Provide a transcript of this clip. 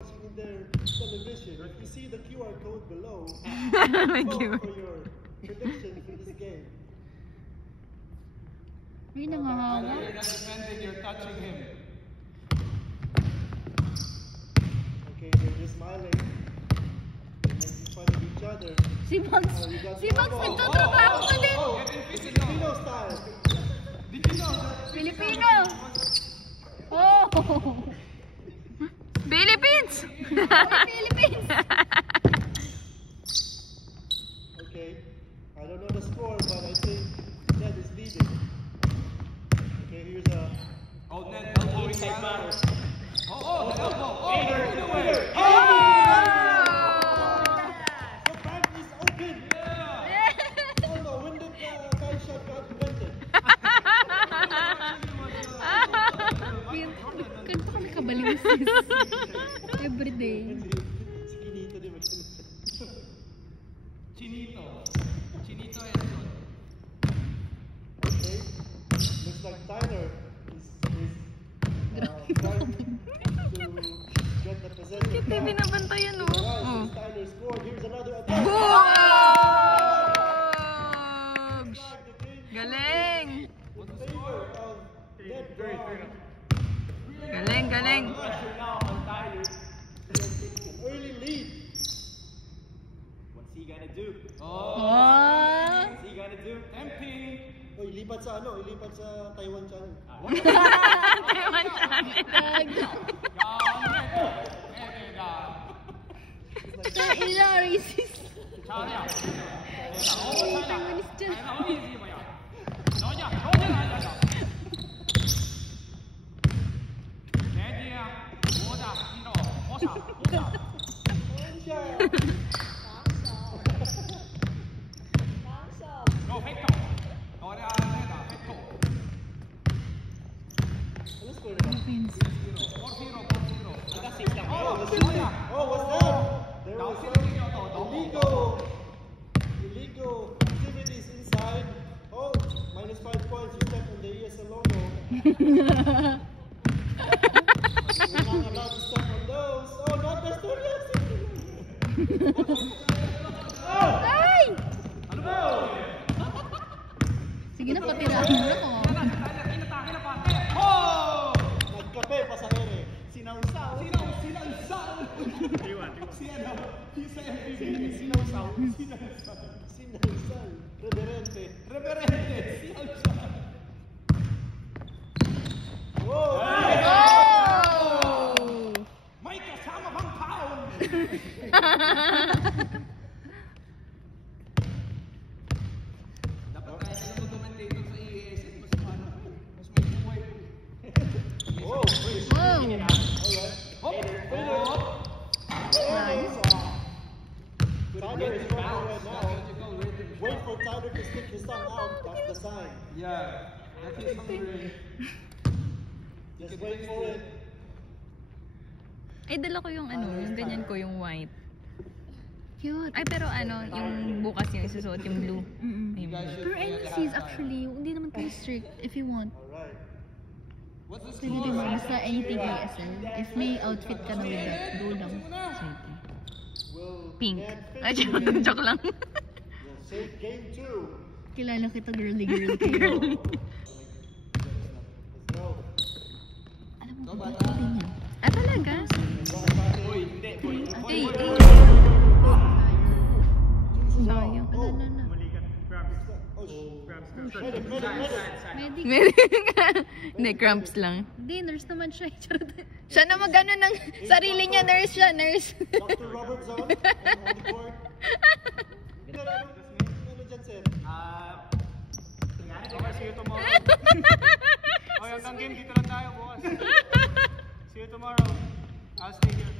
in their television, if you see the QR code below, vote for your prediction for this game. You're defending, you're touching him. Okay, they're smiling. They're making fun of each other. Si Max nagtatrabaho pa din. Filipino style. Filipino. Oh! Philippines! Philippines! Okay, I don't know the score, but I think Ned is leading. Okay, here's a... Oh, Ned, elbow inside battle. Oh, the elbow! Oh, The bank is open! Yeah! Oh no, when did Kai shot got invented? Ganito kami kabaliw sis. Everyday. Si Kinito din mag-invented. Chinito Edson. Okay, looks like Tyler is trying to get the possession. Hindi binabantayan, no? Since Tyler scored, here's another attack. Bogs! Galing! In favor of Ned Brown. Galing! Early lead. What's he gonna do? Oh! What's he gonna do? Tempting! Oh, ilipat sa Taiwan channel. Taiwan channel. China racist. Oh, what's that? There was some illegal activities inside. Oh, minus 5 points. You stepped on the ESL logo. We're not allowed to step on those. Oh, not the studios. Ay! Sige na, patirahan mo na ko. Nagkape pa sa ere. Sinausaw. Sinausaw. Reverente. Sinausaw. Whoa! May kasama bang taon? Dapat tayo na mag-commentator sa EAS at mas may buhay. Whoa! Wow! Tyler is going right now. Wait for Tyler to stick his tongue out. That's the sign. Yeah, that is hungry. Just wait for it. Ay, dala ko yung yung ganyan ko, yung white. Cute. Ay, pero yung bukas yung isusuot yung blue. Yung blue. Pero NCs actually, hindi naman tayo strict if you want. Alright. What's the Pwede din mo basta anything ASL. If may outfit ka na with that, go lang. Will Pink. Ned Ay, finish? joke lang. We'll save game 2. Kilala kita girly kayo. Let's go. Alam mo, bakit din yan? Ah, talaga? Uy, hindi. Ay, sayang. Oh, No. medic. Medic. Hindi, cramps lang. Hindi, nurse naman siya. Siya na mag-ano ng sarili niya, nurse siya, nurse. Dr. Robert Zone on the court. Ano dyan, sir? Okay, see you tomorrow. Okay, hanggang game, dito lang tayo bukas. See you tomorrow. I'll stay here.